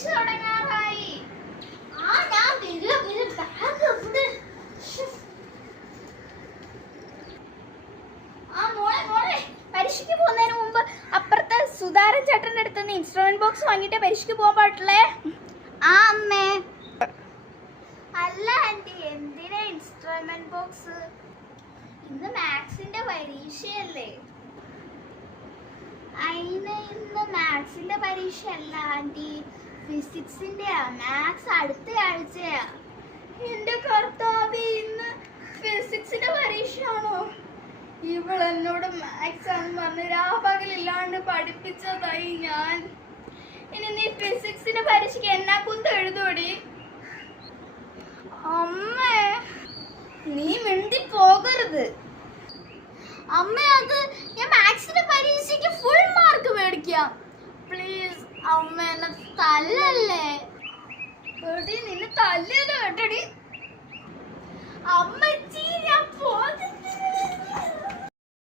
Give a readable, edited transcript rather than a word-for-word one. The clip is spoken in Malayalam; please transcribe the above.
പരീക്ഷ തുടങ്ങാറായി. ഞാൻ മോളെ പരീക്ഷയ്ക്ക് പോകുന്നതിന് മുമ്പ് അപ്പുറത്തെ സുധാരൻ ചേട്ടന്റെ അടുത്ത് ഇൻസ്ട്രുമെന്റ് ബോക്സ് വാങ്ങിട്ട് പരീക്ഷയ്ക്ക് പോകാൻ പാടില്ലേ? ആ അമ്മേ. അല്ല ആന്റി, എന്തിനാ ഇൻസ്ട്രുമെന്റ് ബോക്സ്? ഇന്ന് മാത്സിന്റെ പരീക്ഷയല്ലേ? ഇന്ന് മാത്സിന്റെ പരീക്ഷ അല്ല ആന്റി, ഫിസിക്സിന്റെയാ. മാത്സ് അടുത്ത ആഴ്ചയാ. എന്റെ കർത്താവേ, ഇന്ന് ഫിസിക്സിന്റെ പരീക്ഷയാണോ? ഇവൾ എന്നോട് മാത്സ് ആണെന്ന് പറഞ്ഞ് രാപകലില്ലാണ്ട് പഠിപ്പിച്ചതായി ഞാൻ. ഇനി നീ ഫിസിക്സിന്റെ പരീക്ഷയ്ക്ക് എന്നാ കുന്ത് എഴുതോടി? അമ്മേ, നീ മിണ്ടി പോകരുത്. അമ്മ, അത് ഞാൻ മാത്സിന്റെ പരീക്ഷയ്ക്ക് ഫുൾ മാർക്ക് മേടിക്കാം. പ്ലീസ് അമ്മ, എന്നെ തല്ലല്ലേ. നിന്നെ തല്ലിയത് കേട്ടടി. അമ്മ,